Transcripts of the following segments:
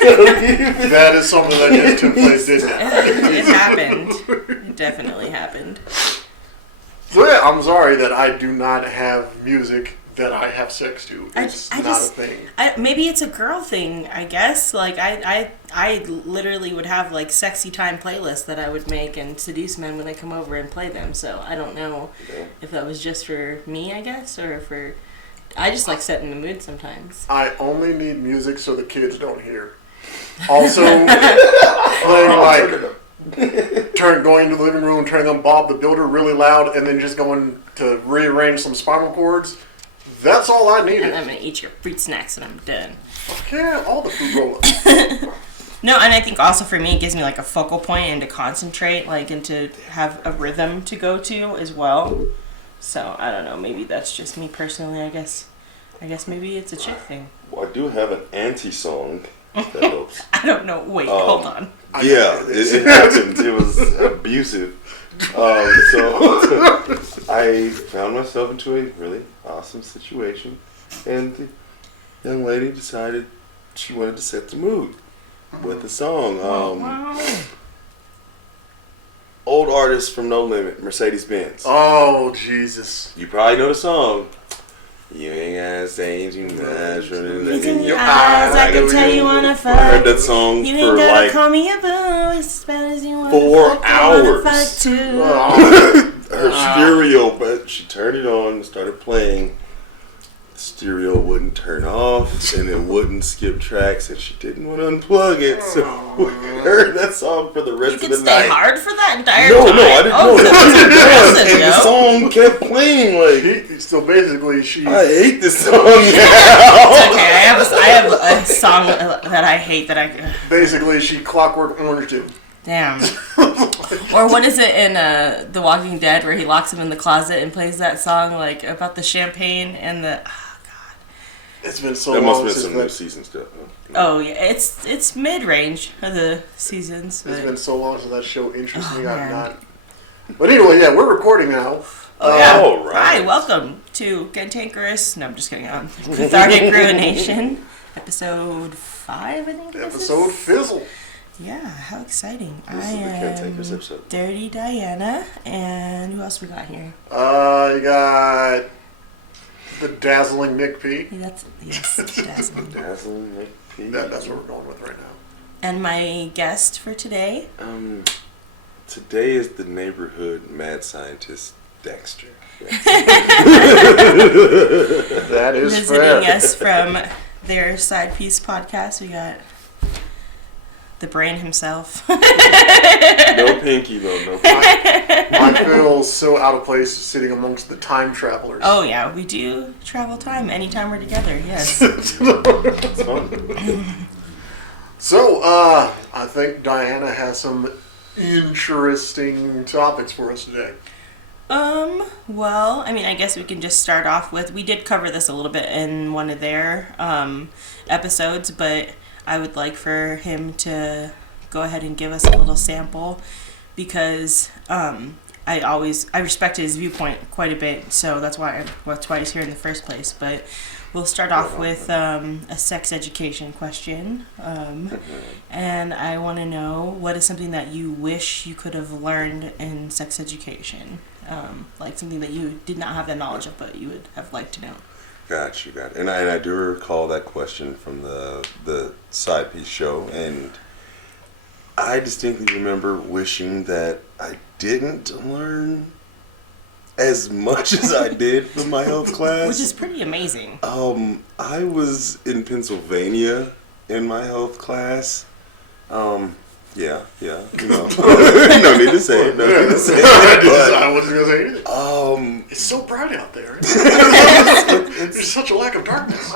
That is something that just took place, didn't it? It happened. It definitely happened. So yeah, I'm sorry that I do not have music that I have sex to. It's not a thing. Maybe it's a girl thing, I guess. Like, I literally would have, like, sexy time playlists that I would make and seduce men when they come over and play them. So I don't know if that was just for me, I guess, or for... I just like setting the mood sometimes. I only need music so the kids don't hear. Also, playing, going into the living room and turning on Bob the Builder really loud and then just going to rearrange some spinal cords. That's all I needed. And I'm going to eat your fruit snacks and I'm done. Okay, all the food roll-ups. No, and I think also for me, it gives me like a focal point and to concentrate, like, and to have a rhythm to go to as well. So, I don't know, maybe that's just me personally, I guess. Maybe it's a chick thing. Well, I do have an anti-song that helps. I don't know. Wait, hold on. Yeah, it happened. It was abusive. So I found myself into a really awesome situation, and the young lady decided she wanted to set the mood with the song. Old artist from No Limit, Mercedes-Benz. Oh, Jesus. You probably know the song. You ain't gotta say too much. It's in your eyes, I can tell you wanna fight. I heard that song you for ain't gotta like call me a boo, as bad as you wanna 4 fight, hours. Fight too. Her stereo, but she turned it on and started playing. The stereo wouldn't turn off and it wouldn't skip tracks, and she didn't want to unplug it, so we heard that song for the rest of the night. You could stay hard for that entire No, time? I didn't know that. And the yo. song kept playing like. So basically, I hate this song now. It's okay, I have a song that I hate that I... Basically, she Clockwork Orange did. Damn. Or what is it in The Walking Dead where he locks him in the closet and plays that song like about the champagne and the... It's been so long. That must must have been some new season stuff. Huh? Oh yeah, it's mid-range of the seasons. It's been so long since that show interests me. Man. I'm not. But anyway, yeah, we're recording now. Oh yeah. All right. Hi, welcome to Cantankerous. No, I'm just kidding. Cathartic Ruination, episode 5, I think. Episode Fizzle. Yeah, how exciting! This is the Cantankerous episode. Dirty Diana, and who else we got here? You got the dazzling Nick P. Yes, dazzling. Dazzling Nick P. That's what we're going with right now. And my guest for today? Today is the neighborhood mad scientist Dexter. That is visiting fair. us from their Side Piece podcast. We got the brain himself. No pinky though, no pinky. I feel so out of place sitting amongst the time travelers. Oh yeah, we do travel time anytime we're together, yes. It's fun. So, I think Diana has some interesting topics for us today. Well, I mean, I guess we can just start off with, we did cover this a little bit in one of their episodes, but I would like for him to go ahead and give us a little sample because I respect his viewpoint quite a bit, so that's why he's here in the first place. But we'll start off with a sex education question, and I want to know, what is something that you wish you could have learned in sex education, like something that you did not have the knowledge of, but you would have liked to know. Got you. And I do recall that question from the Side Piece show, and I distinctly remember wishing that I didn't learn as much as I did from my health class. Which is pretty amazing. I was in Pennsylvania in my health class. Yeah, you know. No need to say it. But, I wasn't going to say anything. It's so bright out there. There's such a lack of darkness.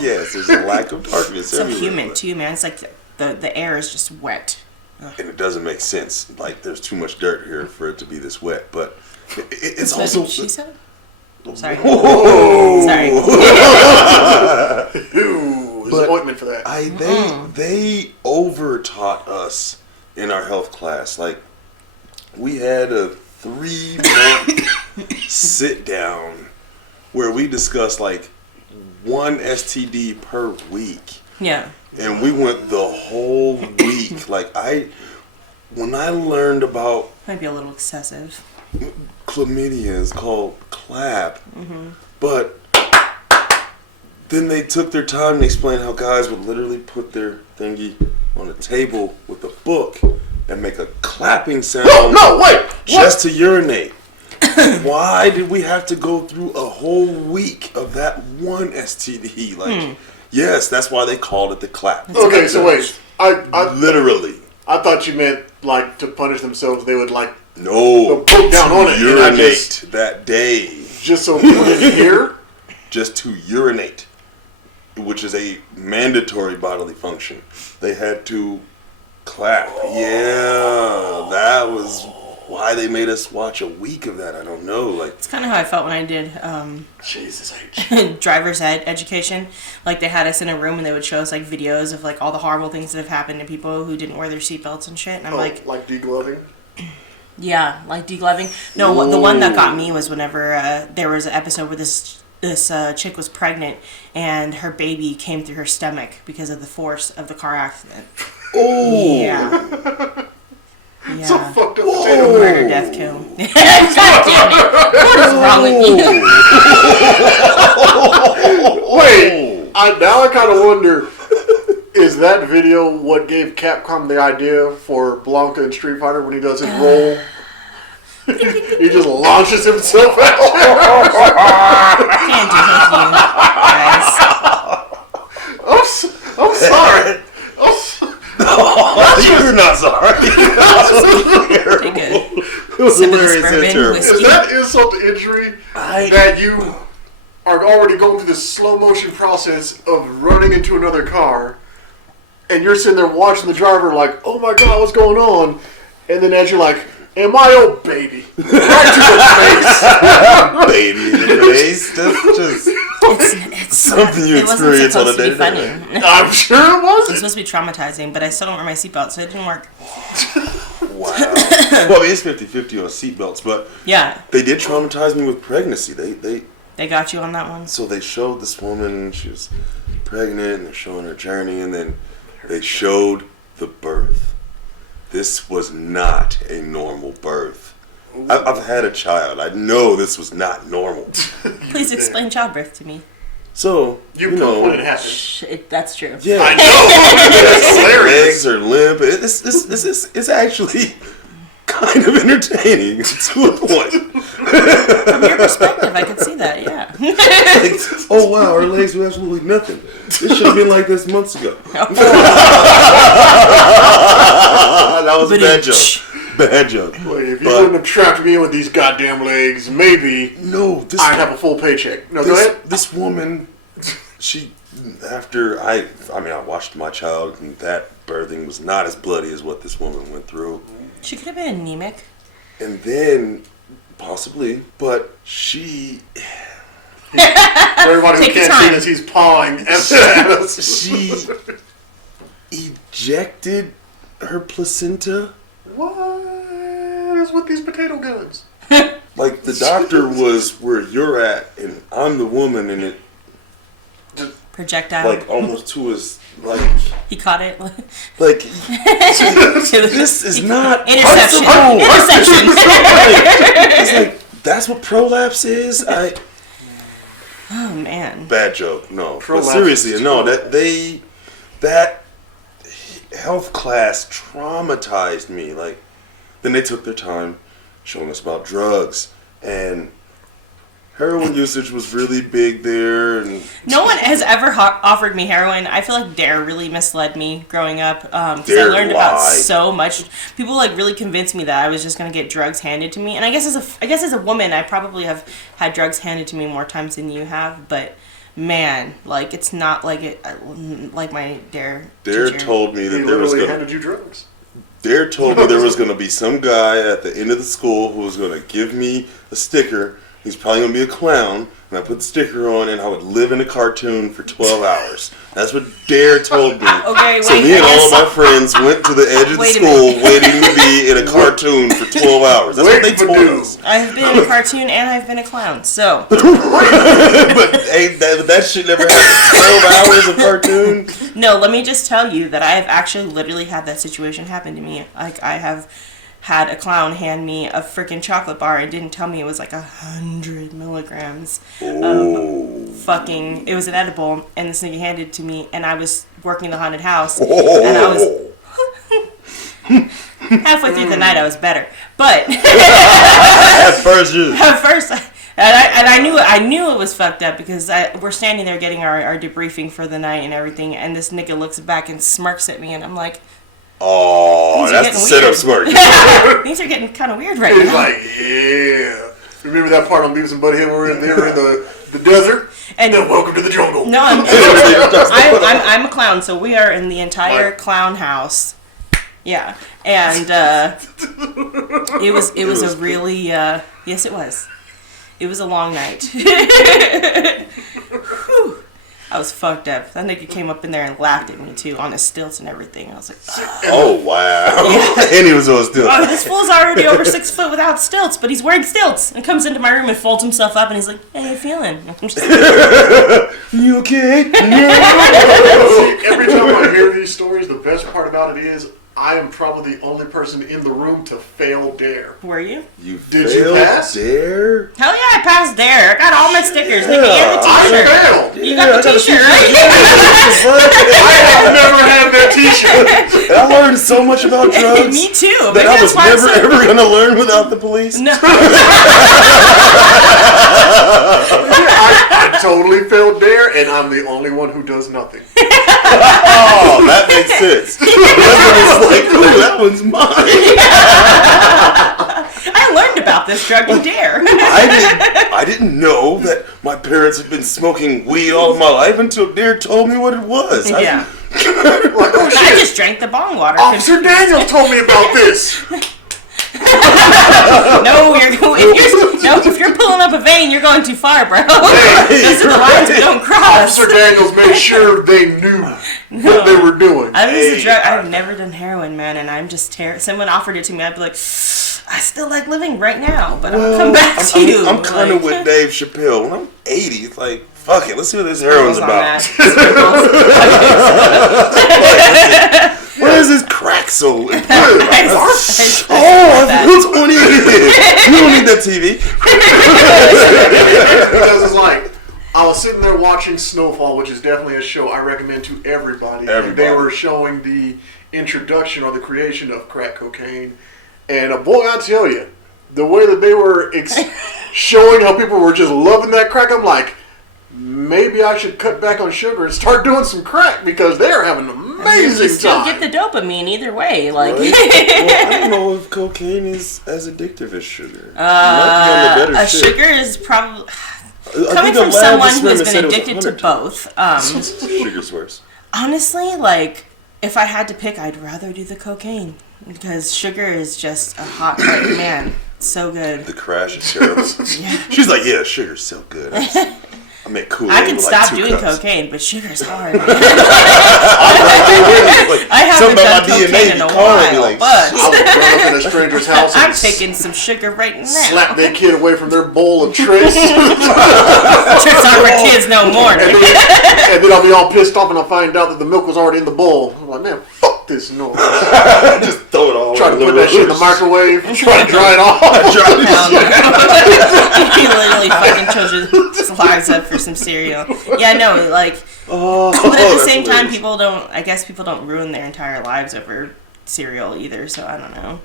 Yes, there's a lack of darkness. So humid too, man. It's like the air is just wet. Ugh. And it doesn't make sense. Like, there's too much dirt here for it to be this wet. But it's That's also... what she said? Sorry. Whoa. Sorry. Disappointment for that. They over-taught us in our health class. Like, we had a 3-month sit-down where we discussed, like, one STD per week. Yeah. And we went the whole week. When I learned about Might be a little excessive. chlamydia, is called clap, but then they took their time and explained how guys would literally put their thingy on a table with a book and make a clapping sound. No, wait! Just to urinate. Why did we have to go through a whole week of that one STD? Yes, that's why they called it the clap. Okay, so wait. I Literally. I thought you meant, like, to punish themselves, they would, like, No. poke down on it. And I Urinate that day. just so people didn't hear? Just to urinate, which is a mandatory bodily function. They had to clap. Yeah, that was why they made us watch a week of that. I don't know. It's kind of how I felt when I did Jesus H. driver's ed education. Like, they had us in a room and they would show us, like, videos of, like, all the horrible things that have happened to people who didn't wear their seatbelts and shit. And I'm like degloving? yeah, like degloving. No, the one that got me was whenever there was an episode where this chick was pregnant and her baby came through her stomach because of the force of the car accident. Oh. Yeah. Yeah. So fucked up potato. Murder, death, kill. God damn it. What is wrong with you? Wait, now I kind of wonder, is that video what gave Capcom the idea for Blanca in Street Fighter when he does his roll? He just launches himself out. Can't do with you, guys. I'm sorry. You're not sorry. Take a It was sip of this hilarious and bourbon terrible. whiskey. Is that insult to injury that you are already going through this slow motion process of running into another car, and you're sitting there watching the driver like, oh my god, what's going on? And then as you're like, and my old baby, right to the face. Baby in the face. That's just It's something you it wasn't experience on a supposed to be day-to-day. funny. I'm sure it It was wasn't. supposed to be traumatizing, but I still don't wear my seatbelt, so it didn't work. Wow. Well, it is 50-50 on seatbelts, but Yeah, they did traumatize me with pregnancy. they got you on that one. So they showed this woman, she was pregnant, and they're showing her journey, and then they showed the birth. This was not a normal birth. I've had a child. I know this was not normal. Please explain childbirth to me. So, You you poop when know, it happens. That's true. yeah, I know. That's hilarious. legs are limp. It's actually kind of entertaining to a point. From your perspective, I could see that, yeah. Like, oh wow, her legs were absolutely nothing. This should have been like this months ago. That was a bad joke. Bad joke. Wait, if you wouldn't have trapped me in with these goddamn legs, maybe No, this I'd have a full paycheck. No, go ahead. this woman, after I watched my child, and that birthing was not as bloody as what this woman went through. She could have been anemic. And then, possibly, but she For everybody who Take your can't see time. this, he's pawing at us. she ejected her placenta. What is with these potato guns? Like, the doctor was where you're at, and I'm the woman, and it, Projectile. like, almost to his, like, He caught it. this is not Interception. possible. Interception. It's like, that's what prolapse is? Oh, man. Bad joke, no. Prolapse But seriously, is no, that health class traumatized me. Like, then they took their time showing us about drugs, and heroin usage was really big there, and No one has ever offered me heroin. I feel like Dare really misled me growing up because I Dare learned about lied. so much. People like really convinced me that I was just gonna get drugs handed to me. And I guess as a woman, I probably have had drugs handed to me more times than you have. But man, like it's not like like my Dare. Dare teacher. told me He that there was literally gonna handed you drugs. Dare told me there was gonna be some guy at the end of the school who was gonna give me a sticker he's probably going to be a clown. And I put the sticker on, and I would live in a cartoon for 12 hours. That's what Dare told me. Okay, so me and all of my friends went to the edge of the school waiting to be in a cartoon for 12 hours. That's what they told us. I've been in a cartoon and I've been a clown, so. But hey, that shit never happened. 12 hours of cartoon? No, let me just tell you that I have actually literally had that situation happen to me. Like, I have had a clown hand me a freaking chocolate bar and didn't tell me it was like 100 milligrams of fucking, it was an edible, and this nigga handed it to me, and I was working the haunted house, and I was halfway through the night I was better, but at first, and I knew it was fucked up because we're standing there getting our debriefing for the night and everything, and this nigga looks back and smirks at me, and I'm like, oh, that's the setup smirk. Things are getting kind of weird right He's now. like, yeah. Remember that part on Beavis and Butthead where they were in the desert? And then welcome to the jungle. No, I'm a clown, so we are in the entire clown house. Yeah, and it was a really yes, it was. It was a long night. Whew. I was fucked up. That nigga came up in there and laughed at me too on his stilts and everything. I was like, oh wow. Yeah. And he was on stilts. Oh, this fool's already over 6 foot without stilts, but he's wearing stilts and comes into my room and folds himself up and he's like, "Hey, how you feeling?" I'm just like, you okay? See, every time I hear these stories, the best part about it is I am probably the only person in the room to fail Dare. Were you? Did you pass? Dare? Hell yeah, I passed Dare. I got all my stickers. Nigga, and the I t-shirt. failed. You got the t-shirt, right? I have never had that t-shirt. I learned so much about drugs. Me too. That I was never ever going to learn without the police. No. I totally failed Dare, and I'm the only one who does nothing. Oh, that makes sense. It's like, ooh, that one's mine. I learned about this drug in Dare. I didn't know that my parents had been smoking weed all of my life until Dare told me what it was. Yeah. Like, oh shit. I just drank the bong water. Officer Daniel told me about this. No, if you're pulling up a vein, you're going too far, bro. Those are the lines we don't cross. Officer Daniels made sure they knew what they were doing. I've never done heroin, man, and I'm just terrified. Someone offered it to me, I'd be like, I still like living right now, but I'm gonna come back to you. I'm kind of with Dave Chappelle. When I'm 80, it's like, fuck it, let's see what this heroin's about. What is this crack so important? I feel 20 years. You don't need that TV. Because it's like, I was sitting there watching Snowfall, which is definitely a show I recommend to everybody. And they were showing the introduction or the creation of crack cocaine. And boy, I tell you, the way that they were showing how people were just loving that crack, I'm like, maybe I should cut back on sugar and start doing some crack because they're having an amazing you still time. get the dopamine either way. Like, well, I don't know if cocaine is as addictive as sugar. Sugar is probably coming from someone who has been addicted to both. Sugar's worse. Honestly, like, if I had to pick, I'd rather do the cocaine because sugar is just a hot man. It's so good. The crash is terrible. Yeah. She's like, yeah, sugar's so good. I make cool. I can stop doing cocaine, but sugar's hard. I haven't done cocaine in a while, but I was brought up in a stranger's house. I'm taking some sugar right now. Slap that kid away from their bowl of Tris. Tricks aren't for kids no more. And then I'll be all pissed off and I'll find out that the milk was already in the bowl. I'm like, man, fuck this noise. Just throw it all. Try to put that shit in the microwave. Try to dry it off. He literally fucking chose his lives up for some cereal. Yeah, no, like, but at the same time, people don't ruin their entire lives over cereal either, so I don't know.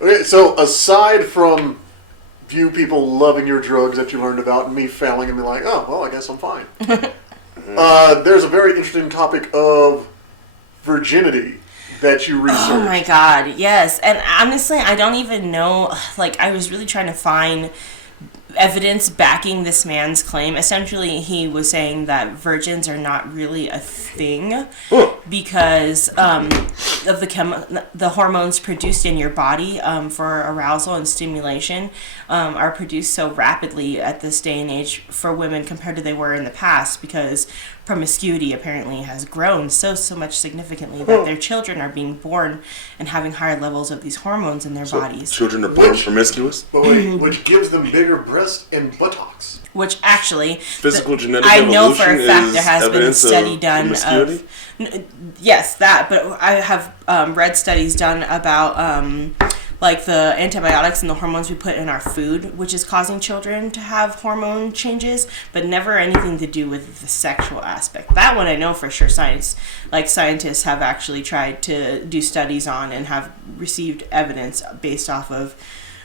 Okay, so aside from you people loving your drugs that you learned about and me failing and be like, oh, well, I guess I'm fine. There's a very interesting topic of virginity that you researched. Oh my god, yes. And honestly, I don't even know, like, I was really trying to find evidence backing this man's claim. Essentially, he was saying that virgins are not really a thing because of the hormones produced in your body for arousal and stimulation are produced so rapidly at this day and age for women compared to they were in the past, because promiscuity apparently has grown so much significantly that their children are being born and having higher levels of these hormones in their bodies. Children are born promiscuous? Which gives them bigger breasts and buttocks. Which actually, physical genetic I know for a evolution fact is there has been a study of done promiscuity? yes, that, but I have read studies done about like the antibiotics and the hormones we put in our food, which is causing children to have hormone changes, but never anything to do with the sexual aspect. That one I know for sure. Scientists have actually tried to do studies on and have received evidence based off of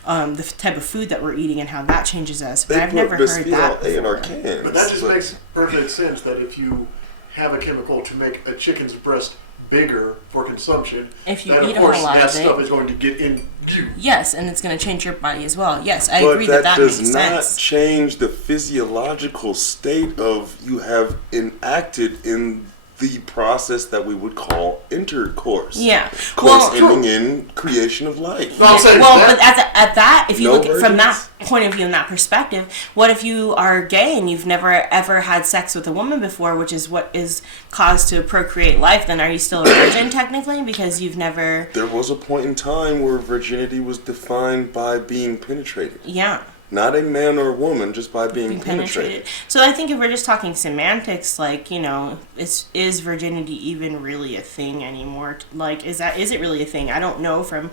the type of food that we're eating and how that changes us. But I've never heard that before. In our cans, but that just makes perfect sense that if you have a chemical to make a chicken's breast bigger for consumption, if you then eat of course a whole lot that of stuff it, is going to get in you. yes, and it's going to change your body as well. Yes, I but agree that makes does not sense. change the physiological state of you have enacted in the process that we would call intercourse. Yeah. Course ending in creation of life. No, I'm saying well, that- but at that, if you No look at from that virgins? point of view and that perspective, what if you are gay and you've never ever had sex with a woman before, which is what is caused to procreate life? Then are you still a virgin technically because you've never? There was a point in time where virginity was defined by being penetrated. Yeah. Not a man or a woman, just by being Penetrated. So I think if we're just talking semantics, like, you know, is virginity even really a thing anymore? Like, is it really a thing? I don't know from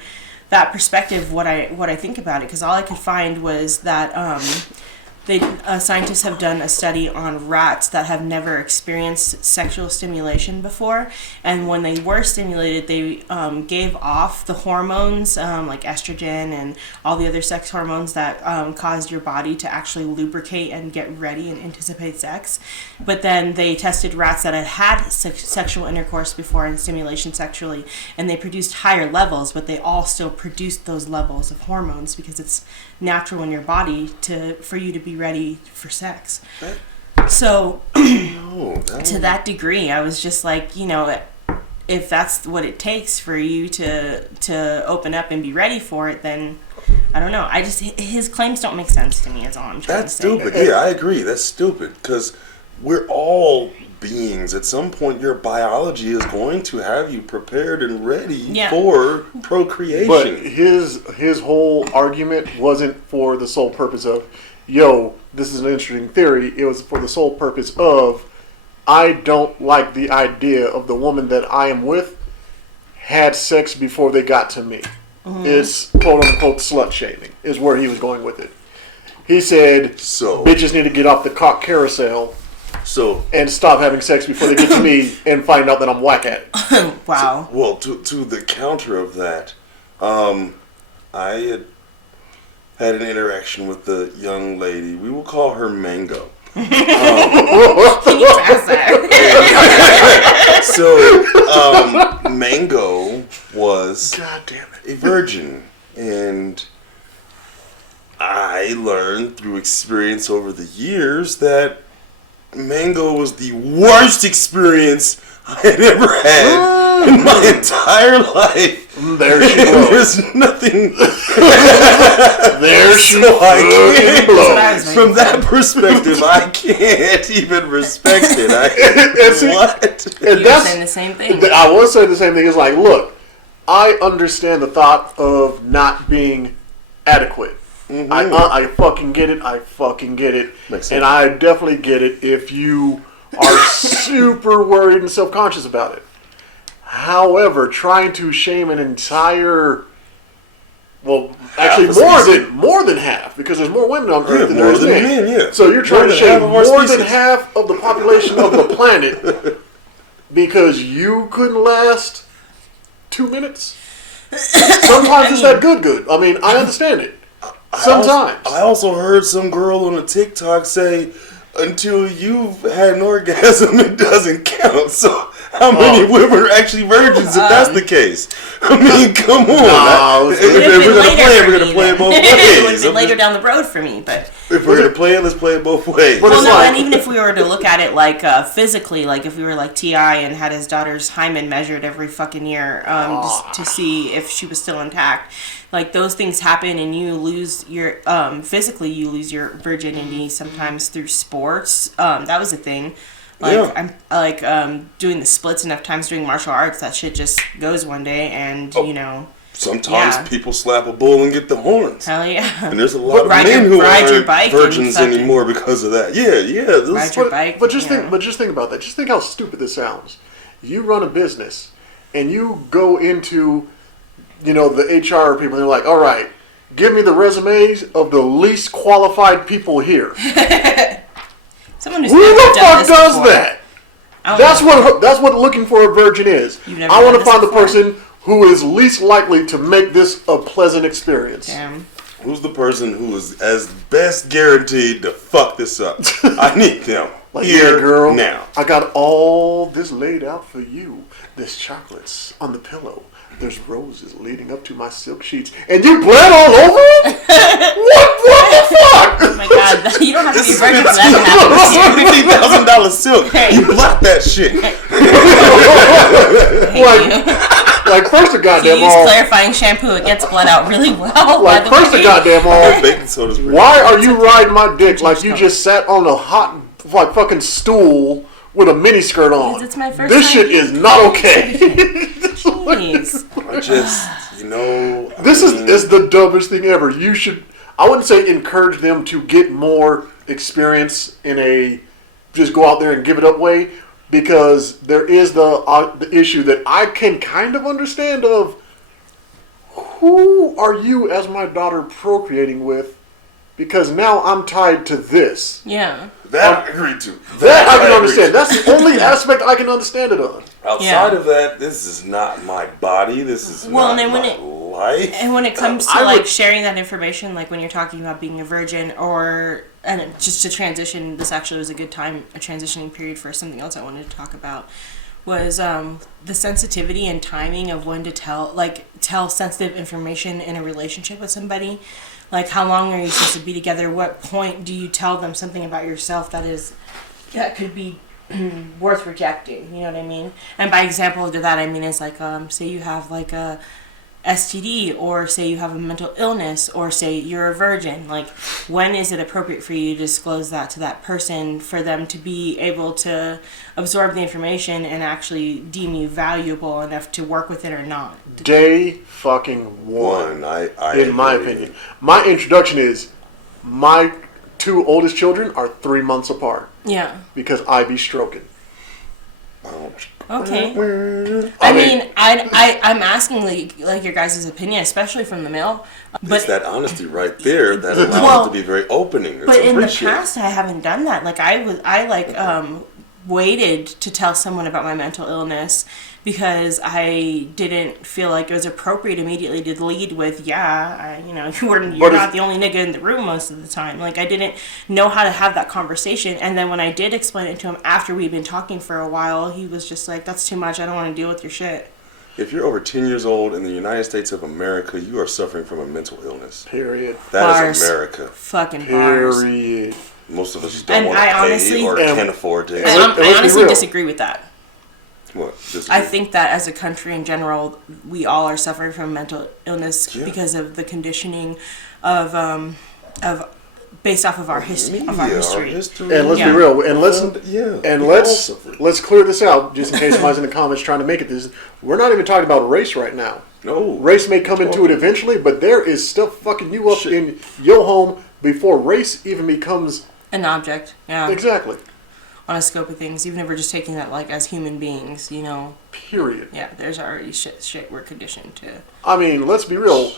that perspective what I think about it, because all I could find was that scientists have done a study on rats that have never experienced sexual stimulation before, and when they were stimulated, they gave off the hormones like estrogen and all the other sex hormones that caused your body to actually lubricate and get ready and anticipate sex. But then they tested rats that had sexual intercourse before and stimulation sexually, and they produced higher levels, but they all still produced those levels of hormones because it's natural in your body for you to be ready for sex. So to that degree, I was just like, you know, if that's what it takes for you to open up and be ready for it, then I don't know. His claims don't make sense to me, is all I'm trying to say. That's stupid. Yeah, I agree. That's stupid because we're all beings. At some point, your biology is going to have you prepared and ready for procreation. But his whole argument wasn't for the sole purpose of, yo, this is an interesting theory. It was for the sole purpose of, I don't like the idea of the woman that I am with had sex before they got to me. Mm-hmm. It's quote unquote slut shaming is where he was going with it. He said, bitches need to get off the cock carousel and stop having sex before they get to me and find out that I'm whack at it. Wow. To the counter of that, I had an interaction with the young lady. We will call her Mango. Can you pass that? So, Mango was a virgin, and I learned through experience over the years that Mango was the worst experience I had ever had in my entire life. There she goes. There's nothing. There she goes. From that perspective, I can't even respect it. You're saying the same thing. I was saying the same thing. It's like, look, I understand the thought of not being adequate. Mm-hmm. I fucking get it. And I definitely get it if you are super worried and self-conscious about it. However, trying to shame an entire, well, actually more than half, because there's more women on Earth than there is men. Yeah. So you're trying to shame more than half of the population of the planet because you couldn't last 2 minutes. Sometimes it's that good. I mean, I understand it. Sometimes. I also heard some girl on a TikTok say, until you've had an orgasm, it doesn't count. So How many women are actually virgins if that's the case? I mean, come on. No, If we're going to play it, we're going to play it both ways. It would have been later down the road for me, but... If we're going to play it, let's play it both ways. Well, no, and even if we were to look at it like physically, like if we were like T.I. and had his daughter's hymen measured every fucking year just to see if she was still intact, like those things happen and you lose your, physically you lose your virginity sometimes through sports. That was a thing. Like, I'm like doing the splits enough times doing martial arts, that shit just goes one day and, you know... Sometimes people slap a bull and get the horns. Hell yeah. And there's a lot of men who aren't virgins anymore because of that. Yeah. Ride your bike. But just think about that. Just think how stupid this sounds. You run a business and you go into, you know, the HR people and they're like, all right, give me the resumes of the least qualified people here. Someone who's Who the fuck does before. that? That's what looking for a virgin is. I want to find the person who is least likely to make this a pleasant experience. Damn. Who's the person who is as best guaranteed to fuck this up? I need them. Like, here, yeah, girl, now. I got all this laid out for you. There's chocolates on the pillow. There's roses leading up to my silk sheets. And you bled all over it? What the fuck? Oh my god, you don't have to be a virgin for that to happen. $50,000 silk. You blocked that shit. Like first of goddamn you use all. clarifying shampoo, it gets bled out really well. Like first of goddamn all. Baking soda's pretty Why are you riding my dick like you just sat on a hot like fucking stool with a mini skirt on? It's my first this time shit is not okay. Jeez. I just, you know. This is the dumbest thing ever. You should, I wouldn't say encourage them to get more experience in a just go out there and give it up way, because there is the issue that I can kind of understand of who are you as my daughter procreating with, because now I'm tied to this. Yeah. That I agree to. That I can understand. That's the only aspect I can understand it on. Outside of that, this is not my body. This is not my life. And when it comes to like sharing that information, like when you're talking about being a virgin, and just to transition, this actually was a good time, a transitioning period for something else I wanted to talk about, was the sensitivity and timing of when to tell sensitive information in a relationship with somebody. Like, how long are you supposed to be together? What point do you tell them something about yourself that could be worth rejecting? You know what I mean? And by example to that, I mean it's like, say you have like a STD, or say you have a mental illness, or say you're a virgin. Like, when is it appropriate for you to disclose that to that person for them to be able to absorb the information and actually deem you valuable enough to work with it or not? Day fucking one. I in my opinion. My introduction is my two oldest children are 3 months apart. Yeah. Because I be stroking. Okay. I mean, I'm asking like your guys' opinion, especially from the male. But it's that honesty right there that allows it to be very opening. But in the past, I haven't done that. Like I waited to tell someone about my mental illness because I didn't feel like it was appropriate immediately to lead with, you're not the only nigga in the room most of the time. Like, I didn't know how to have that conversation. And then when I did explain it to him after we'd been talking for a while, he was just like, that's too much. I don't want to deal with your shit. If you're over 10 years old in the United States of America, you are suffering from a mental illness. Period. That is America. Fucking bars. Period. Most of us just don't want to pay or can't afford to. I honestly disagree with that. What? I think that as a country in general, we all are suffering from mental illness because of the conditioning of based off of our history. And let's be real. And let's clear this out, just in case somebody's in the comments trying to make it this. We're not even talking about race right now. No. Race may come into it eventually, but there is stuff fucking you up in your home before race even becomes an object. Yeah. Exactly. On a scope of things, even if we're just taking that like as human beings, you know. Period. Yeah, there's already shit we're conditioned to. I mean, let's be real.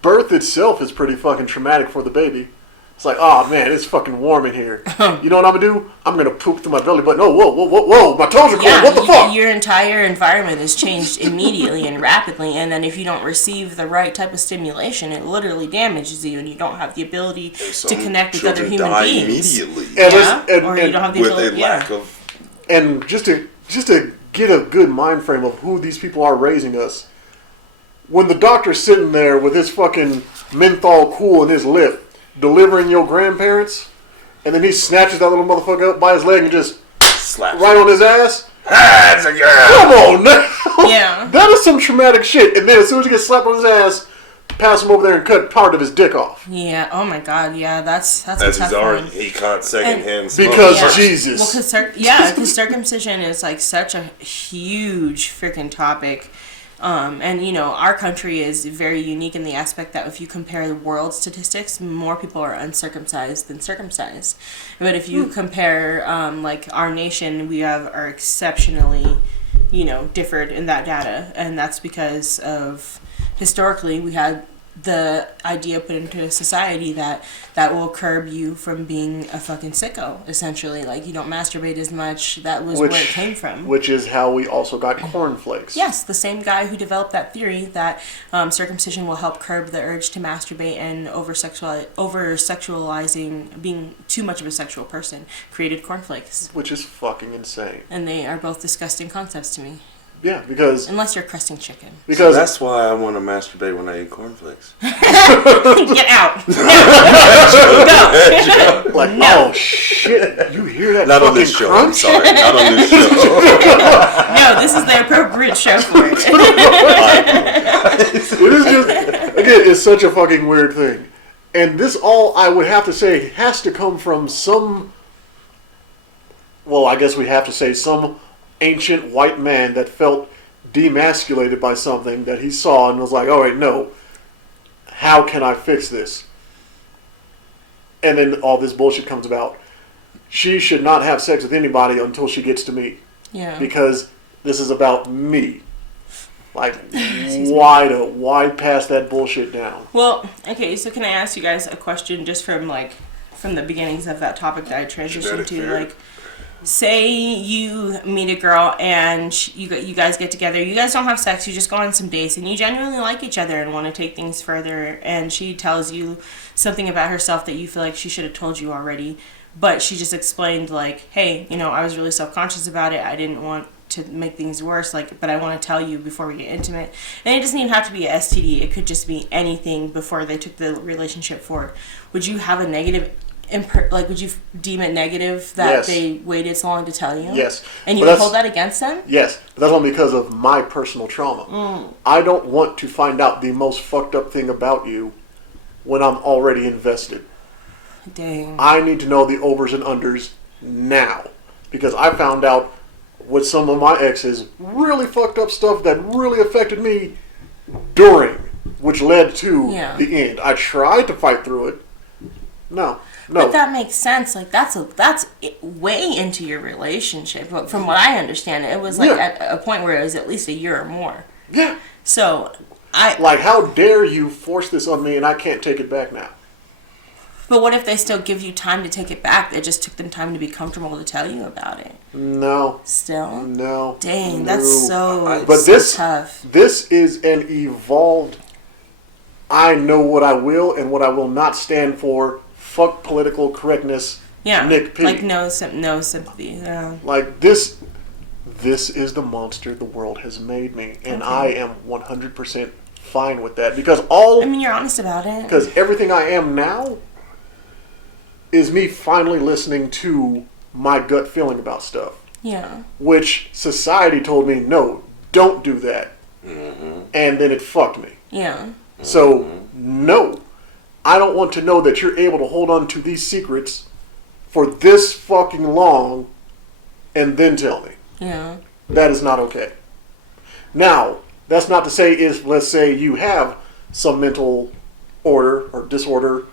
Birth itself is pretty fucking traumatic for the baby. It's like, oh man, it's fucking warm in here. You know what I'm gonna do? I'm gonna poop through my belly button. Oh, whoa, my toes are cold. What the fuck? Your entire environment is changed immediately and rapidly, and then if you don't receive the right type of stimulation, it literally damages you, and you don't have the ability to connect with other human beings. Immediately. Or you don't have the ability. Lack of. And just to get a good mind frame of who these people are raising us. When the doctor's sitting there with his fucking menthol cool in his lip, delivering your grandparents, and then he snatches that little motherfucker up by his leg and just Slaps right on his ass. Ah, it's a girl. Come on now. Yeah. That is some traumatic shit. And then as soon as he gets slapped on his ass, pass him over there and cut part of his dick off. Yeah. Oh my God. Yeah. That's a As tough he's already, one. he caught secondhand smoke. Because Yeah. Jesus. Well, because circumcision is like such a huge freaking topic. And you know, our country is very unique in the aspect that if you compare the world statistics, more people are uncircumcised than circumcised. But if you compare, like our nation, are exceptionally, you know, differed in that data, and that's because of historically we had the idea put into society that will curb you from being a fucking sicko, essentially. Like, you don't masturbate as much. That was where it came from. Which is how we also got cornflakes. Yes, the same guy who developed that theory that circumcision will help curb the urge to masturbate and over-sexualizing, being too much of a sexual person, created cornflakes. Which is fucking insane. And they are both disgusting concepts to me. Yeah, because... Unless you're crusting chicken. Because that's why I want to masturbate when I eat cornflakes. Get out! No! Go! like, No. oh shit, you hear that Not fucking on this show. crunch? I'm sorry. Not on this show. No, this is the appropriate show for it. It is just, again, it's such a fucking weird thing. And this all, I would have to say, has to come from some, well, I guess we have to say some ancient white man that felt demasculated by something that he saw and was like, all right, no, how can I fix this? And then all this bullshit comes about. She should not have sex with anybody until she gets to me. Yeah. Because this is about me. Like, why pass that bullshit down? Well, okay, so can I ask you guys a question just from the beginnings of that topic that I transitioned to? Like, say you meet a girl and you guys get together. You guys don't have sex. You just go on some dates and you genuinely like each other and want to take things further. And she tells you something about herself that you feel like she should have told you already. But she just explained like, hey, you know, I was really self-conscious about it. I didn't want to make things worse, but I want to tell you before we get intimate. And it doesn't even have to be a STD. It could just be anything before they took the relationship forward. Would you have a negative would you deem it negative that Yes. they waited so long to tell you? Yes. And you would hold that against them? Yes. But that's only because of my personal trauma. I don't want to find out the most fucked up thing about you when I'm already invested. Dang. I need to know the overs and unders now. Because I found out with some of my exes really fucked up stuff that really affected me during, which led to the end. I tried to fight through it. No. But that makes sense. Like that's way into your relationship. But from what I understand, it was like at a point where it was at least a year or more. Yeah. So how dare you force this on me and I can't take it back now? But what if they still give you time to take it back? It just took them time to be comfortable to tell you about it. No. Still? No. Dang, that's so tough. This is an evolved, I know what I will and what I will not stand for. Fuck political correctness. Yeah. Nick P. Like no sympathy. Yeah. Like this is the monster the world has made me. And I am 100% fine with that. Because you're honest about it. Because everything I am now is me finally listening to my gut feeling about stuff. Yeah. Which society told me, no, don't do that. Mm-hmm. And then it fucked me. Yeah. So, no. I don't want to know that you're able to hold on to these secrets for this fucking long and then tell me. Yeah. That is not okay. Now, that's not to say let's say you have some mental order or disorder.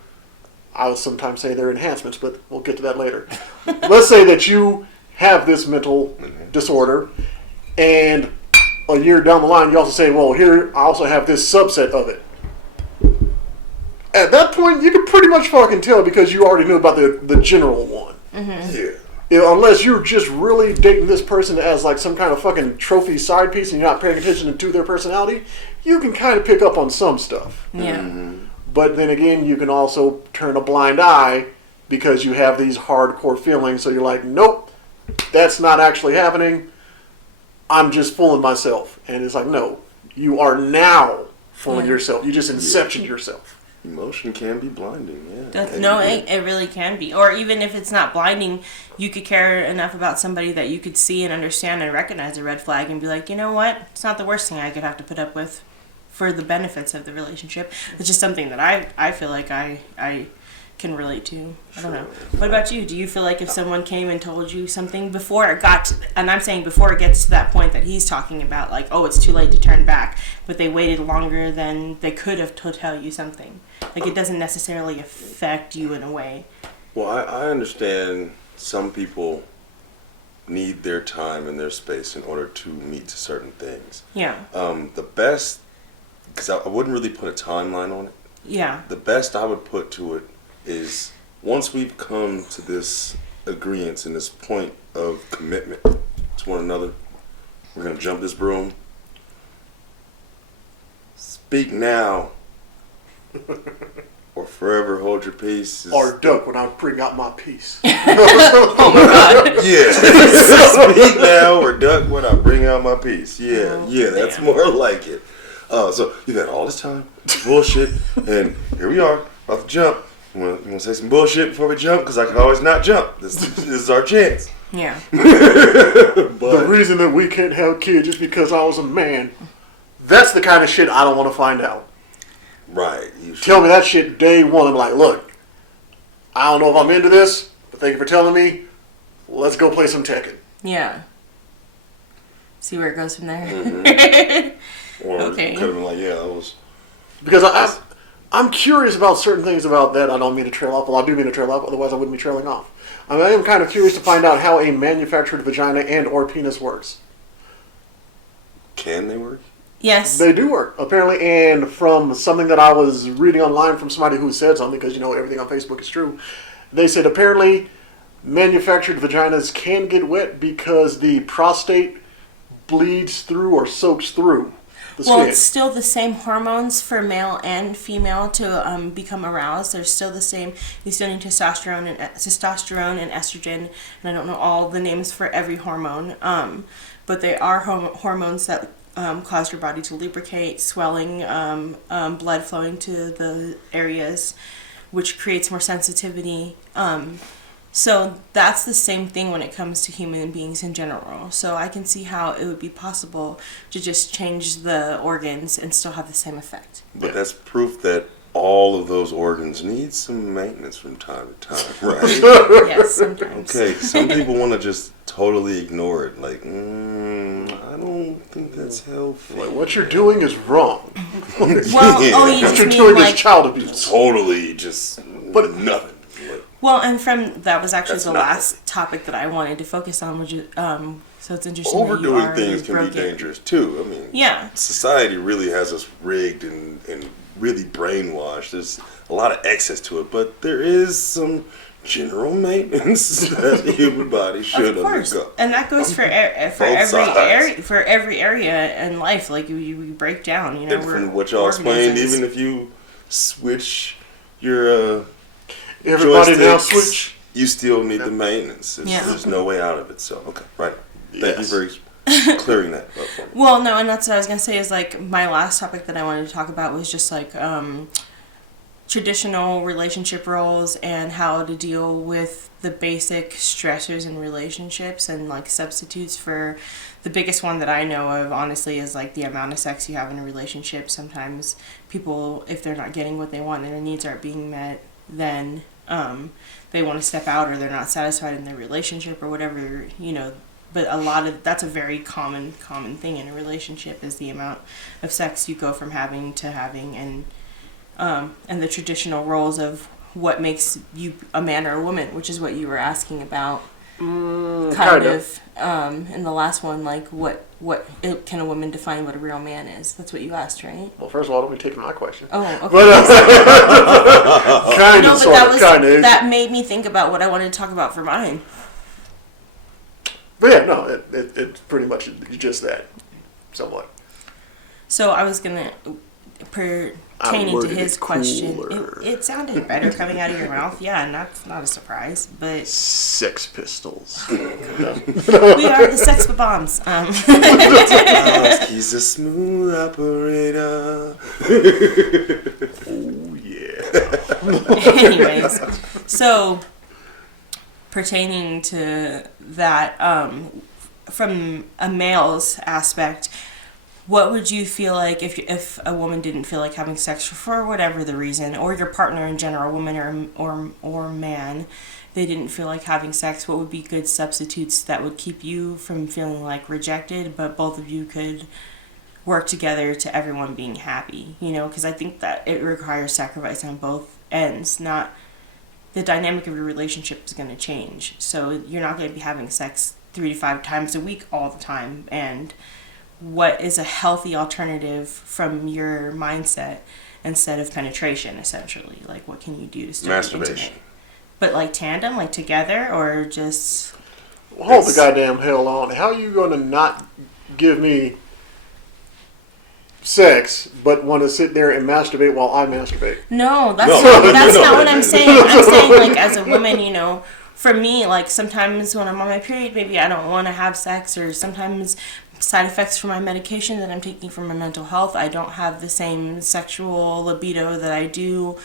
I would sometimes say they're enhancements, but we'll get to that later. Let's say that you have this mental disorder, and a year down the line, you also say, well, here, I also have this subset of it. At that point, you can pretty much fucking tell because you already knew about the general one. Yeah. Unless you're just really dating this person as like some kind of fucking trophy side piece and you're not paying attention to their personality, you can kind of pick up on some stuff. Yeah. Mm-hmm. But then again, you can also turn a blind eye because you have these hardcore feelings. So you're like, nope, that's not actually happening. I'm just fooling myself. And it's like, no, you are now fooling yourself. You just inception yourself. Emotion can be blinding, yeah. No, it really can be. Or even if it's not blinding, you could care enough about somebody that you could see and understand and recognize a red flag and be like, you know what? It's not the worst thing I could have to put up with for the benefits of the relationship. It's just something that I feel like I can relate to. I don't know. What about you? Do you feel like if someone came and told you something before it got to, and I'm saying before it gets to that point that he's talking about, like, oh, it's too late to turn back, but they waited longer than they could have to tell you something. Like, it doesn't necessarily affect you in a way. Well, I understand some people need their time and their space in order to meet certain things. Yeah. The best, because I wouldn't really put a timeline on it. Yeah. The best I would put to it is once we've come to this agreement and this point of commitment to one another, we're going to jump this broom. Speak now or forever hold your peace. Or duck when I bring out my piece. Oh my God. Yeah. Speak now or duck when I bring out my piece. Yeah, that's more like it. So you've had all this time, bullshit, and here we are, about to jump. You want to say some bullshit before we jump? Because I can always not jump. This is our chance. Yeah. The reason that we can't have kids is because I was a man. That's the kind of shit I don't want to find out. Right. Tell me that shit day one. I'm like, look, I don't know if I'm into this, but thank you for telling me. Let's go play some Tekken. Yeah. See where it goes from there. Mm-hmm. Or okay. could have been like, yeah, that was... Because I'm curious about certain things about that. I don't mean to trail off. Well, I do mean to trail off. Otherwise, I wouldn't be trailing off. I am kind of curious to find out how a manufactured vagina and or penis works. Can they work? Yes. They do work, apparently. And from something that I was reading online from somebody who said something, because, you know, everything on Facebook is true, they said apparently manufactured vaginas can get wet because the prostate bleeds through or soaks through the skin. Well, it's still the same hormones for male and female to become aroused. They're still the same. You still need testosterone and estrogen, and I don't know all the names for every hormone. But they are hormones that cause your body to lubricate, swelling, blood flowing to the areas, which creates more sensitivity. So that's the same thing when it comes to human beings in general. So I can see how it would be possible to just change the organs and still have the same effect. But that's proof that all of those organs need some maintenance from time to time, right? Yes, sometimes. Okay, some people want to just totally ignore it. Like, I don't think that's healthy. Like, what you're doing is wrong. Well, you What just you're mean doing like... is child abuse. Totally just nothing. Like, Well, and that was actually That's the not last topic that I wanted to focus on, which is, so it's interesting that you overdoing are things can be broken. dangerous too. I mean, Yeah. society really has us rigged and really brainwashed. There's a lot of excess to it, but there is some general maintenance that the human body should Of course, undergo. and that goes for every area in life. Like you break down, you know. And from what y'all explained, even if you switch your Everybody now joysticks, switch. you still need the maintenance. There's no way out of it. So, okay, right. Thank you for clearing that up for me. Well, no, and that's what I was gonna say. Is like my last topic that I wanted to talk about was just like traditional relationship roles and how to deal with the basic stressors in relationships and like substitutes for the biggest one that I know of, honestly, is like the amount of sex you have in a relationship. Sometimes people, if they're not getting what they want and their needs aren't being met, then they want to step out or they're not satisfied in their relationship or whatever, you know. But that's a very common thing in a relationship is the amount of sex you go from having to having, and the traditional roles of what makes you a man or a woman, which is what you were asking about. Kind of. In the last one, like what can a woman define what a real man is? That's what you asked, right? Well, first of all, don't be taking my question. Oh, okay. But, kind of, sort of, kind of. That made me think about what I wanted to talk about for mine. But yeah, no, it's pretty much just that, somewhat. So I was gonna, pertaining to worded his it question, cooler. it sounded better coming out of your mouth. Yeah, and that's not a surprise. But Sex Pistols. we are the Sex Bombs. He's a smooth operator. Oh yeah. Anyways, so pertaining to that, from a male's aspect, what would you feel like if a woman didn't feel like having sex for whatever the reason, or your partner in general, woman or man, they didn't feel like having sex? What would be good substitutes that would keep you from feeling like rejected, but both of you could work together to everyone being happy? You know, because I think that it requires sacrifice on both ends. Not the dynamic of your relationship is going to change, so you're not going to be having sex 3 to 5 times a week all the time. And what is a healthy alternative from your mindset instead of penetration, essentially? Like, what can you do to stay Masturbation. intimate? But like tandem, like together, or just... Hold the goddamn hell on. How are you going to not give me sex, but want to sit there and masturbate while I masturbate? No, that's No. not what I'm saying. I'm saying, like, as a woman, you know, for me, like, sometimes when I'm on my period, maybe I don't want to have sex, or sometimes side effects from my medication that I'm taking for my mental health, I don't have the same sexual libido that I do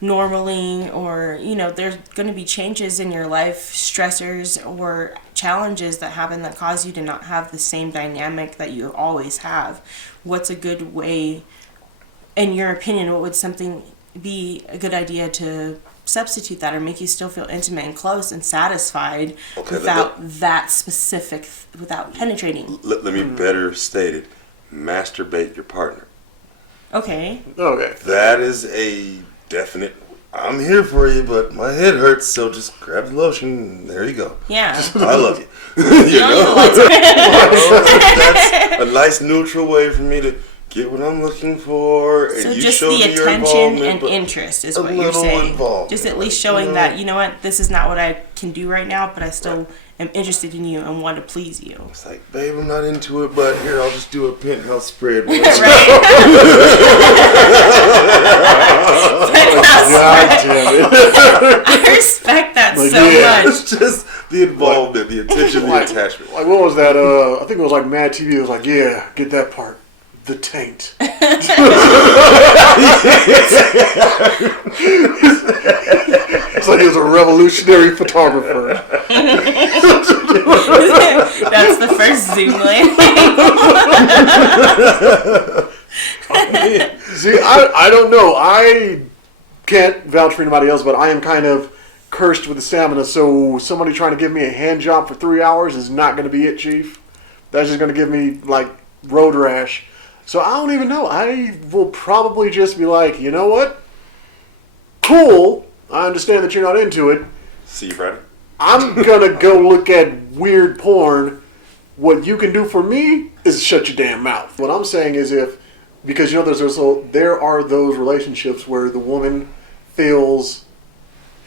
normally, or, you know, there's going to be changes in your life, stressors or challenges that happen that cause you to not have the same dynamic that you always have. What's a good way, in your opinion, what would something be a good idea to substitute that, or make you still feel intimate and close and satisfied without that specific, without penetrating? Let me better state it. Masturbate your partner. Okay. Okay. That is a definite, I'm here for you, but my head hurts, so just grab the lotion and there you go. Yeah. I love you. You No, know? like- That's a nice neutral way for me to get what I'm looking for, and So you just show the me your attention involvement, and but interest is a what you're little saying. involvement, Just at like, least showing you know. that, you know what, this is not what I can do right now, but I still am interested in you and want to please you. It's like, babe, I'm not into it, but here, I'll just do a penthouse spread. Right? God damn it. I respect that Like, so yeah. much. It's just the involvement, the attention, the Like, attachment. like, what was that? I think it was like Mad TV. It was like, yeah, get that part. The taint. It's like he was a revolutionary photographer. That's the first Zoom landing. See, I don't know. I can't vouch for anybody else, but I am kind of cursed with the stamina, so somebody trying to give me a hand job for 3 hours is not going to be it, Chief. That's just going to give me, like, road rash. So I don't even know. I will probably just be like, you know what? Cool. I understand that you're not into it. See you Friday. I'm going to go look at weird porn. What you can do for me is shut your damn mouth. What I'm saying is because, you know, there are those relationships where the woman feels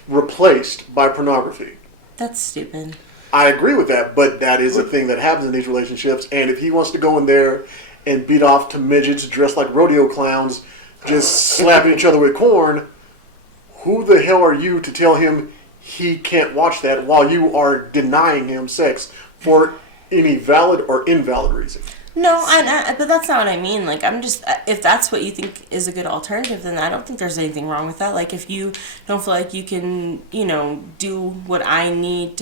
replaced by pornography. That's stupid. I agree with that, but that is a thing that happens in these relationships. And if he wants to go in there and beat off to midgets dressed like rodeo clowns, just slapping each other with corn, who the hell are you to tell him he can't watch that while you are denying him sex for any valid or invalid reason? No, but that's not what I mean. Like, I'm just, if that's what you think is a good alternative, then I don't think there's anything wrong with that. Like, if you don't feel like you can, you know, do what I need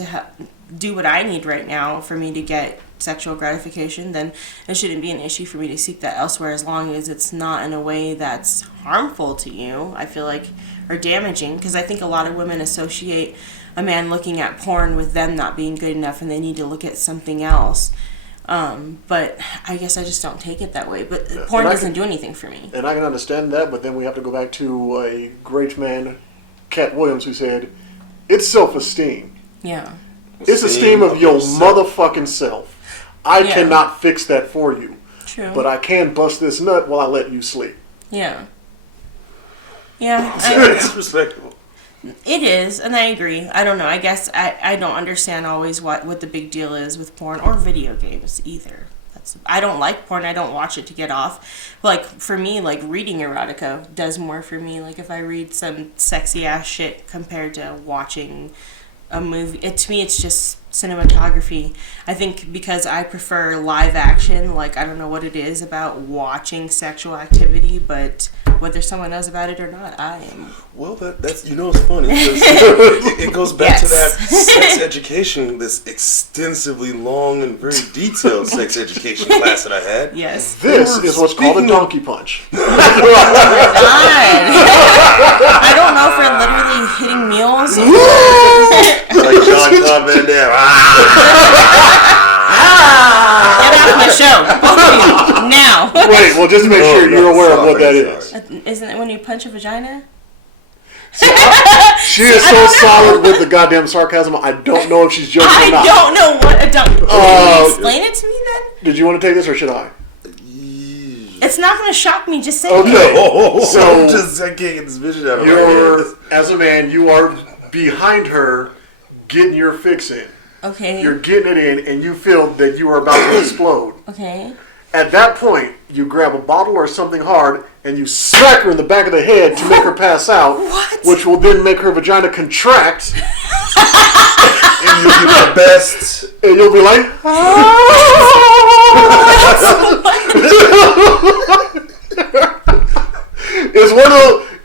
right now for me to get sexual gratification, then it shouldn't be an issue for me to seek that elsewhere, as long as it's not in a way that's harmful to you, I feel like, or damaging. Because I think a lot of women associate a man looking at porn with them not being good enough, and they need to look at something else. But I guess I just don't take it that way. But porn doesn't do anything for me. And I can understand that, but then we have to go back to a great man, Cat Williams, who said, it's self-esteem. Yeah. It's esteem of your motherfucking self. I Yeah. cannot fix that for you. True. But I can bust this nut while I let you sleep. Yeah. Yeah. It's respectable. It is, and I agree. I don't know. I guess I don't understand always what the big deal is with porn or video games either. I don't like porn. I don't watch it to get off. Like, for me, like, reading erotica does more for me. Like, if I read some sexy-ass shit compared to watching a movie, to me, it's just cinematography. I think because I prefer live action, like, I don't know what it is about watching sexual activity, but whether someone knows about it or not, I am. Well, that's it's funny because it goes back to that sex education, this extensively long and very detailed sex education class that I had. Yes. This is what's called a donkey punch. God. I don't know if we're literally hitting meals. Like John Claude Van Damme. Get off my show. Okay, now. Wait, well, just to make sure you're aware of what that is. Isn't it when you punch a vagina? She is so solid with the goddamn sarcasm. I don't know if she's joking or not. I don't know what a dump. Can you explain it to me then? Did you want to take this or should I? It's not going to shock me. Just say Okay. it. So I can't get this vision out of my head. as a man, you are behind her, getting your fix in. Okay. You're getting it in, and you feel that you are about to explode. Okay. At that point, you grab a bottle or something hard, and you smack her in the back of the head to make her pass out, which will then make her vagina contract. And you'll be the best. And you'll be like,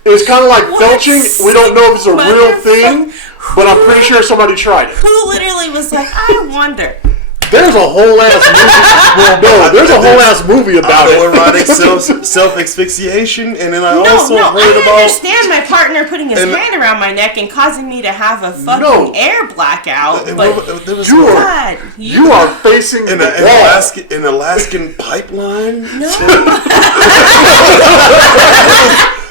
it's kind of like felching. We don't know if it's a real thing, but I'm pretty sure somebody tried it. Who literally was like, I wonder. There's a whole ass movie. No, there's a whole ass movie about it. Erotic self asphyxiation, and then I No, also heard I about. understand my partner putting his hand around my neck and causing me to have a fucking air blackout, but You are facing an Alaskan pipeline. No.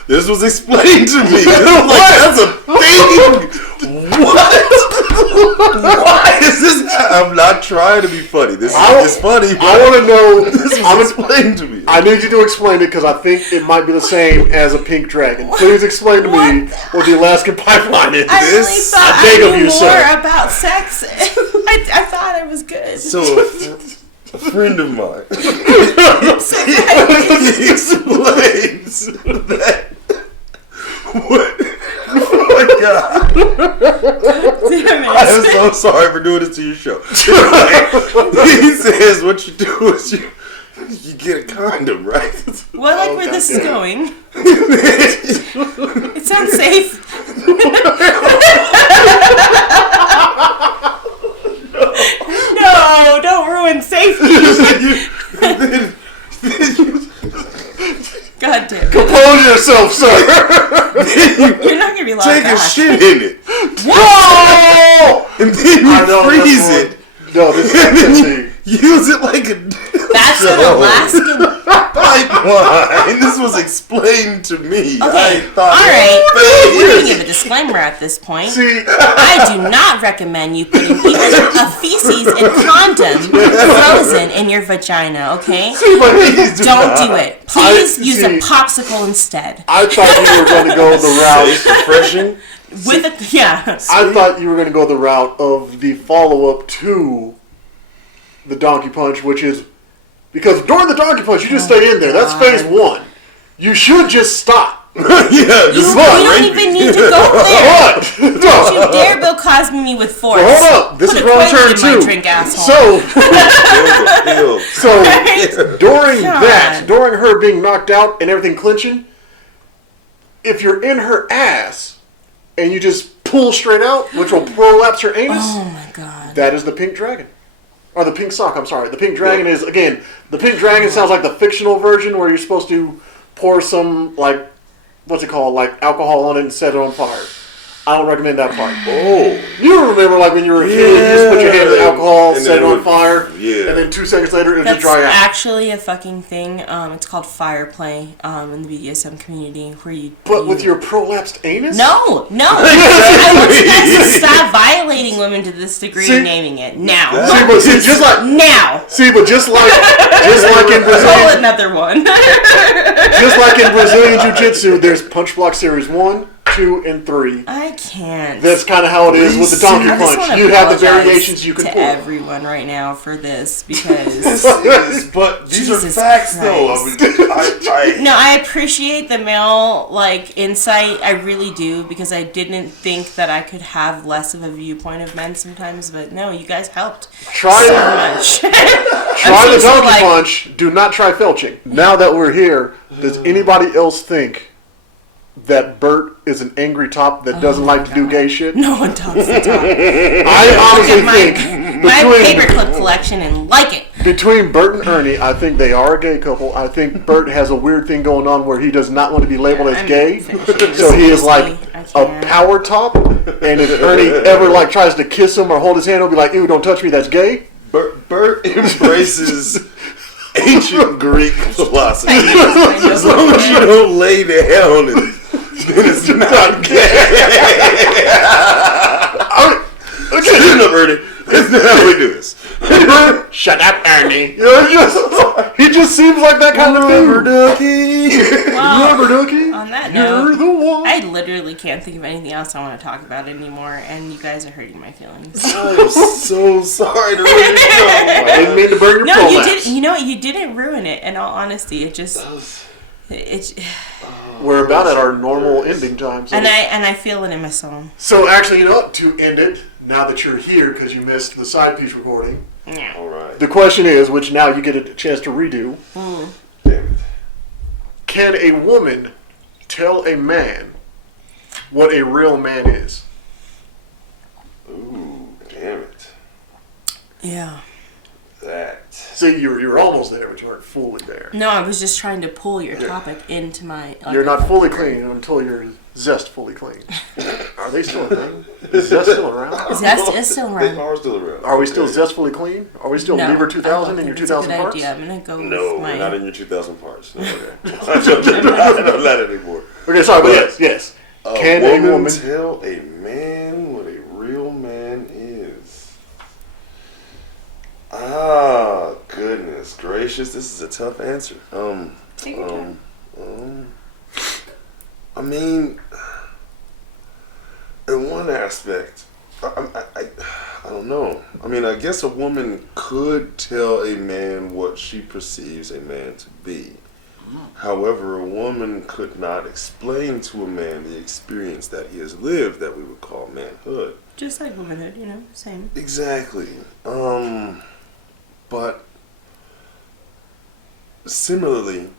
This was explained to me. That's a thing. What? Why is this? I'm not trying to be funny. This is funny. But I want to know. This was explained to me. I need you to explain it because I think it might be the same as a pink dragon. Please explain to me what the Alaskan pipeline is. I really thought I knew more about sex. I thought I was good. So, a friend of mine he explains that. What? Oh my God. Damn it. I am so sorry for doing this to your show. He says what you do is you get a condom, right? Well, I like where this is going. It sounds safe. No, don't ruin safety. God damn it. Compose yourself, sir. You're not gonna be allowed Take to a shit in it. Whoa! And then you freeze it. No, this is Use it like a. That's an Alaskan pipeline. This was explained to me. Okay, I thought. alright. We're gonna give a disclaimer at this point. See, I do not recommend you putting even a feces and condom frozen in your vagina, okay? Don't do it. Please use a popsicle instead. I thought you were going to go the route. Refreshing. I thought you were going to go the route of the follow-up to the donkey punch, which is because during the donkey punch you just stay in there. That's phase one. You should just stop. You don't even need to go there. Don't you dare Bill Cosby with force. Well, hold up. This is wrong turn too. Drink, asshole. So during her being knocked out and everything clinching, if you're in her ass and you just pull straight out, which will prolapse her anus, oh my God, that is the pink dragon. Or the pink sock, I'm sorry. The pink dragon is, again, the pink dragon sounds like the fictional version where you're supposed to pour some, like, what's it called, like alcohol on it and set it on fire. I don't recommend that part. Oh. You remember, like, when you were a kid, you just put your hand in the alcohol, and set it on fire, yeah. and then 2 seconds later, it would that's just dry out. actually a fucking thing. It's called fire play in the BDSM community where you... But with your prolapsed anus? No. I want you guys to stop violating women to this degree and naming it. Now. Just like... Now. Just like in Brazilian... Roll another one. Just like in Brazilian Jiu-Jitsu, there's Punch Block Series 1, 2, 2, and 3. I can't. That's kind of how it is with the donkey I just punch. wanna You have the apologize variations you can to pull. everyone right now for this because But these are Jesus facts, though. Christ. I I appreciate the male insight. I really do because I didn't think that I could have less of a viewpoint of men sometimes. But no, you guys helped Try so it. much. Try the donkey punch. Do not try felching. Now that we're here, does anybody else think that Bert is an angry top that doesn't like to do gay shit? No one talks to talk. I honestly think My paperclip collection and like it. between Bert and Ernie, I think they are a gay couple. I think Bert has a weird thing going on where he does not want to be labeled as gay, so he is like a power top. And if Ernie ever tries to kiss him or hold his hand, he'll be like, "Ew, don't touch me, that's gay." Bert embraces ancient Greek philosophy. As long as you don't lay down, then it's not gay. Shut up, Ernie. That's not how we do this. Shut up, Ernie. He just seems like that kind of Rubber dude. ducky. Rubber ducky. On that You're note, the one. I literally can't think of anything else I want to talk about anymore, and you guys are hurting my feelings. I'm so sorry to ruin I didn't mean to burn your No, prolapse. you did. You know what? You didn't ruin it. In all honesty, it's We're about at our normal ending time. So. and I feel it in my soul. So actually, you know what? To end it, now that you're here because you missed the side piece recording, Yeah. All right. the question is, which now you get a chance to redo: Damn it. can a woman tell a man what a real man is? Ooh, damn it. Yeah. That. See, you're almost there, but you aren't fully there. No, I was just trying to pull your topic into my. You're not fully clean until you're zestfully clean. Are they still a thing? Is Zest still around? Zest is still They around. are still around. Are we still zestfully clean? Are we still No, Lever I 2000 don't in your think it's a 2000 good parts? idea. I'm gonna go No, with my. we're not in your 2,000 parts. No, okay. I don't that anymore. Okay, sorry, but yes. Can a woman tell a man what a real man is? Ah, goodness gracious, this is a tough answer. Take your time. I mean, in one aspect, I don't know. I mean, I guess a woman could tell a man what she perceives a man to be. However, a woman could not explain to a man the experience that he has lived that we would call manhood. Just like womanhood, same. Exactly. But similarly,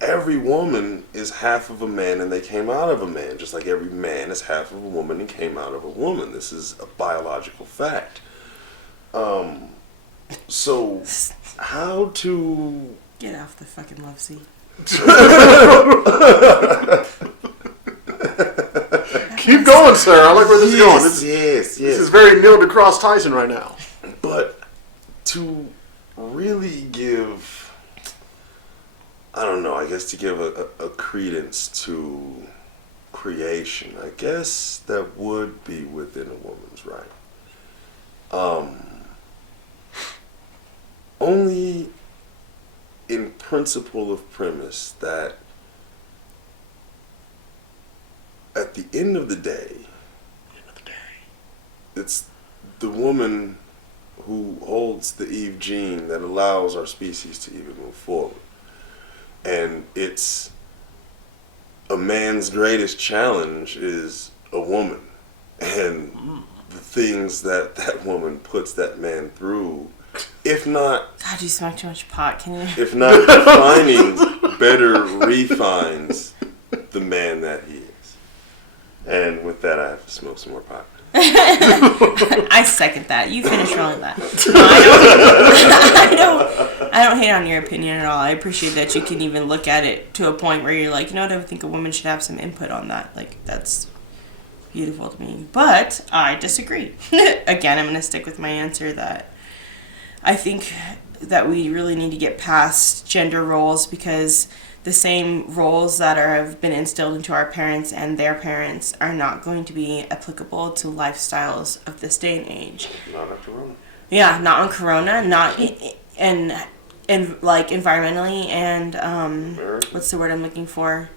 every woman is half of a man and they came out of a man, just like every man is half of a woman and came out of a woman. This is a biological fact. So how to Get off the fucking love seat. keep going, sir? I like where this is going. Yes. This is very Neil deGrasse Tyson right now. But to really give, I don't know, I guess to give a credence to creation, I guess that would be within a woman's right. Only in principle of premise that at the end of the day, it's the woman who holds the Eve gene that allows our species to even move forward. And it's a man's greatest challenge is a woman. And the things that that woman puts that man through, if not... God, you smoke too much pot, can you? If not refining, better refines the man that he is. And with that, I have to smoke some more pot. I second that. You finish rolling that. I don't hate on your opinion at all. I appreciate that you can even look at it to a point where you're like, I think a woman should have some input on that. Like, that's beautiful to me. But I disagree. Again, I'm going to stick with my answer that I think that we really need to get past gender roles because the same roles that have been instilled into our parents and their parents are not going to be applicable to lifestyles of this day and age. Not on Corona. Yeah, not on Corona, not and like environmentally and what's the word I'm looking for?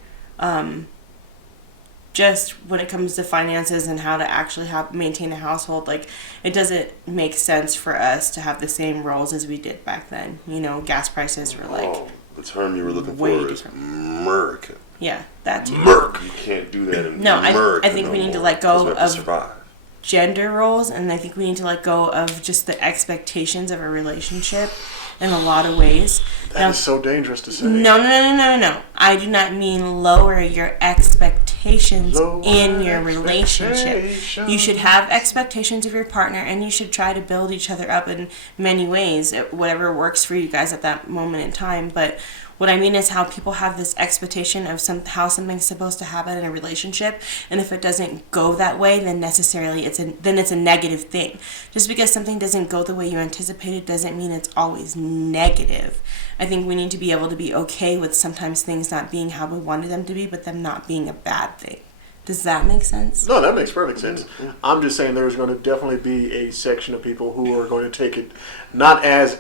just when it comes to finances and how to actually maintain a household, like, it doesn't make sense for us to have the same roles as we did back then. You know, gas prices were like the term you were looking way for is different. American. Yeah, that too. Merc. You can't do that in No, America. I think no we need to more, let go 'cause we have to of survive. gender roles, and I think we need to let go of just the expectations of a relationship in a lot of ways. That is so dangerous to say. No. I do not mean lower your expectations in your relationship. You should have expectations of your partner, and you should try to build each other up in many ways, whatever works for you guys at that moment in time. But what I mean is how people have this expectation of how something's supposed to happen in a relationship, and if it doesn't go that way, then necessarily it's a negative thing. Just because something doesn't go the way you anticipated doesn't mean it's always negative. I think we need to be able to be okay with sometimes things not being how we wanted them to be, but them not being a bad thing. Does that make sense? No, that makes perfect sense. I'm just saying there's going to definitely be a section of people who are going to take it not as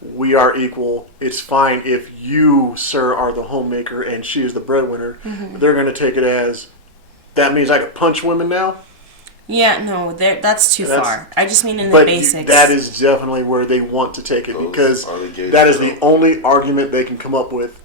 we are equal. It's fine if you, sir, are the homemaker and she is the breadwinner. Mm-hmm. They're going to take it as, that means I can punch women now? Yeah, no, that's too far. I just mean in the But basics. that is definitely where they want to take it, Those because are the gays that is show. the only argument they can come up with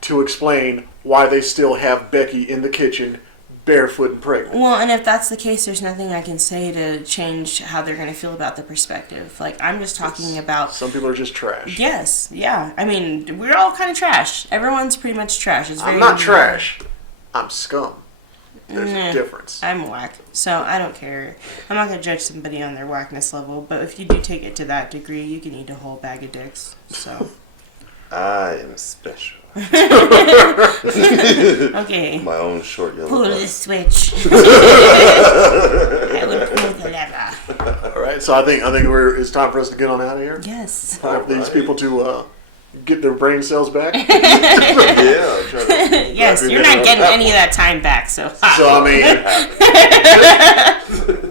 to explain why they still have Becky in the kitchen barefoot and pregnant. Well, and if that's the case, there's nothing I can say to change how they're going to feel about the perspective. Like, I'm just talking about... Some people are just trash. Yes, yeah. I mean, we're all kind of trash. Everyone's pretty much trash. It's very I'm not trash. I'm scum. There's Nah. a difference. I'm whack, so I don't care. I'm not going to judge somebody on their whackness level, but if you do take it to that degree, you can eat a whole bag of dicks, so... I am special. Okay. My own short yellow Pull bus. the switch. I would pull the lever. All right, so I think it's time for us to get on out of here. Yes. Time for these people to get their brain cells back. Yeah, I'm trying to Yes, you're not getting any of that time back, so... So, I mean,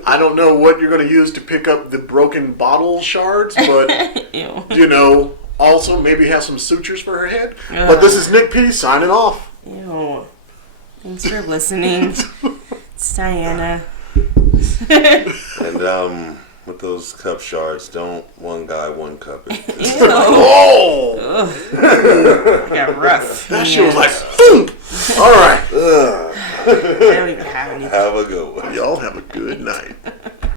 I don't know what you're going to use to pick up the broken bottle shards, but, Ew. you know, also maybe have some sutures for her head. But this is Nick P signing off. Ew. Thanks for listening. It's Diana. And with those cup shards, don't one guy one cup it. Ew. Oh! Got rough. That shit was like, boom! All right. I don't even have anything. Have a good one. Y'all have a good night.